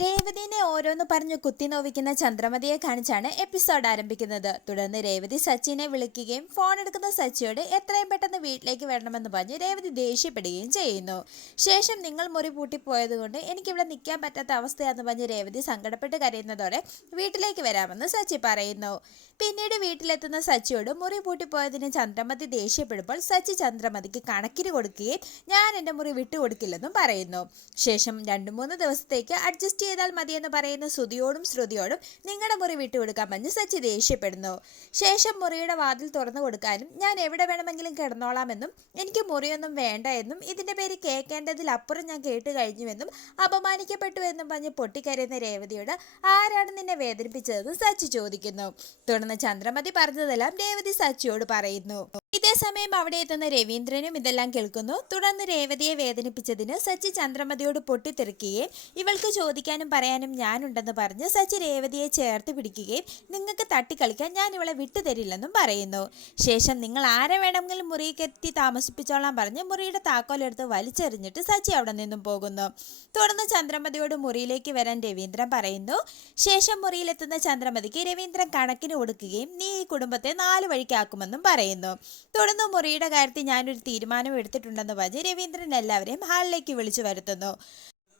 രേവതിനെ ഓരോന്ന് പറഞ്ഞു കുത്തി നോവിക്കുന്ന ചന്ദ്രമതിയെ കാണിച്ചാണ് എപ്പിസോഡ് ആരംഭിക്കുന്നത്. തുടർന്ന് രേവതി സച്ചിനെ വിളിക്കുകയും ഫോൺ എടുക്കുന്ന സച്ചിയോട് എത്രയും പെട്ടെന്ന് വീട്ടിലേക്ക് വരണമെന്ന് പറഞ്ഞ് രേവതി ദേഷ്യപ്പെടുകയും ചെയ്യുന്നു. ശേഷം നിങ്ങൾ മുറി പൂട്ടിപ്പോയതുകൊണ്ട് എനിക്കിവിടെ നിൽക്കാൻ പറ്റാത്ത അവസ്ഥയാണെന്ന് പറഞ്ഞ് രേവതി സങ്കടപ്പെട്ട് കരയുന്നതോടെ വീട്ടിലേക്ക് വരാമെന്ന് സച്ചി പറയുന്നു. പിന്നീട് വീട്ടിലെത്തുന്ന സച്ചിയോട് മുറി പൂട്ടിപ്പോയതിന് ചന്ദ്രമതി ദേഷ്യപ്പെടുമ്പോൾ സച്ചി ചന്ദ്രമതിക്ക് കണക്കിന് കൊടുക്കുകയും ഞാൻ എന്റെ മുറി വിട്ടുകൊടുക്കില്ലെന്നും പറയുന്നു. ശേഷം രണ്ടു മൂന്ന് ദിവസത്തേക്ക് അഡ്ജസ്റ്റ് ചെയ്താൽ മതിയെന്ന് പറയുന്ന ശ്രുതിയോടും ശ്രുതിയോടും നിങ്ങളുടെ മുറി വിട്ടുകൊടുക്കാൻ പറഞ്ഞ് സച്ചി ദേഷ്യപ്പെടുന്നു. ശേഷം മുറിയുടെ വാതിൽ തുറന്നു കൊടുക്കാനും ഞാൻ എവിടെ വേണമെങ്കിലും കിടന്നോളാമെന്നും എനിക്ക് മുറിയൊന്നും വേണ്ട എന്നും ഇതിന്റെ പേര് കേൾക്കേണ്ടതിലപ്പുറം ഞാൻ കേട്ട് കഴിഞ്ഞുവെന്നും അപമാനിക്കപ്പെട്ടു എന്നും പറഞ്ഞ് പൊട്ടിക്കരയുന്ന രേവതിയോട് ആരാണ് നിന്നെ വേദനിപ്പിച്ചതെന്ന് സച്ചി ചോദിക്കുന്നു. തുടർന്ന് ചന്ദ്രമതി പറഞ്ഞതെല്ലാം രേവതി സച്ചിയോട് പറയുന്നു. ഇതേസമയം അവിടെ എത്തുന്ന രവീന്ദ്രനും ഇതെല്ലാം കേൾക്കുന്നു. തുടർന്ന് രേവതിയെ വേദനിപ്പിച്ചതിന് സച്ചി ചന്ദ്രമതിയോട് പൊട്ടിത്തെറിക്കുകയും ഇവൾക്ക് ചോദിക്കാനും പറയാനും ഞാനുണ്ടെന്ന് പറഞ്ഞ് സച്ചി രേവതിയെ ചേർത്ത് പിടിക്കുകയും നിങ്ങൾക്ക് തട്ടിക്കളിക്കാൻ ഞാൻ ഇവളെ വിട്ടുതരില്ലെന്നും പറയുന്നു. ശേഷം നിങ്ങൾ ആരെ വേണമെങ്കിലും മുറിയിലെത്തി താമസിപ്പിച്ചോളാൻ പറഞ്ഞ് മുറിയുടെ താക്കോലെടുത്ത് വലിച്ചെറിഞ്ഞിട്ട് സച്ചി അവിടെ നിന്നും പോകുന്നു. തുടർന്ന് ചന്ദ്രമതിയോട് മുറിയിലേക്ക് വരാൻ രവീന്ദ്രൻ പറയുന്നു ശേഷം മുറിയിലെത്തുന്ന ചന്ദ്രമതിക്ക് രവീന്ദ്രൻ കണക്കിന് കൊടുക്കുകയും നീ ഈ കുടുംബത്തെ നാല് വഴിക്കാക്കുമെന്നും പറയുന്നു. തുടർന്ന് മുറിയുടെ കാര്യത്തിൽ ഞാനൊരു തീരുമാനം എടുത്തിട്ടുണ്ടെന്ന് പറഞ്ഞ് രവീന്ദ്രൻ എല്ലാവരെയും ഹാളിലേക്ക് വിളിച്ചു വരുത്തുന്നു.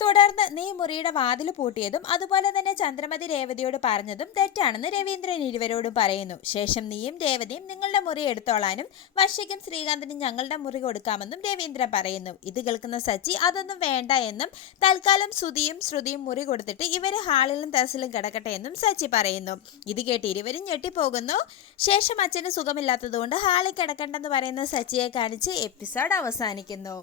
തുടർന്ന് നീ മുറിയുടെ വാതിൽ പൂട്ടിയതും അതുപോലെ തന്നെ ചന്ദ്രമതി രേവതിയോട് പറഞ്ഞതും തെറ്റാണെന്ന് രവീന്ദ്രൻ ഇരുവരോടും പറയുന്നു. ശേഷം നീയും രേവതിയും നിങ്ങളുടെ മുറി എടുത്തോളാനും വർഷയ്ക്കും ശ്രീകാന്തിനും ഞങ്ങളുടെ മുറി കൊടുക്കാമെന്നും രവീന്ദ്രൻ പറയുന്നു. ഇത് കേൾക്കുന്ന സച്ചി അതൊന്നും വേണ്ട എന്നും തൽക്കാലം ശ്രുതിയും ശ്രുതിയും മുറി കൊടുത്തിട്ട് ഇവർ ഹാളിലും തസിലും കിടക്കട്ടെ എന്നും സച്ചി പറയുന്നു. ഇത് കേട്ട് ഇരുവരും ഞെട്ടിപ്പോകുന്നു. ശേഷം അച്ഛന് സുഖമില്ലാത്തതുകൊണ്ട് ഹാളിൽ കിടക്കണ്ടെന്ന് പറയുന്ന സച്ചിയെ കാണിച്ച് എപ്പിസോഡ് അവസാനിക്കുന്നു.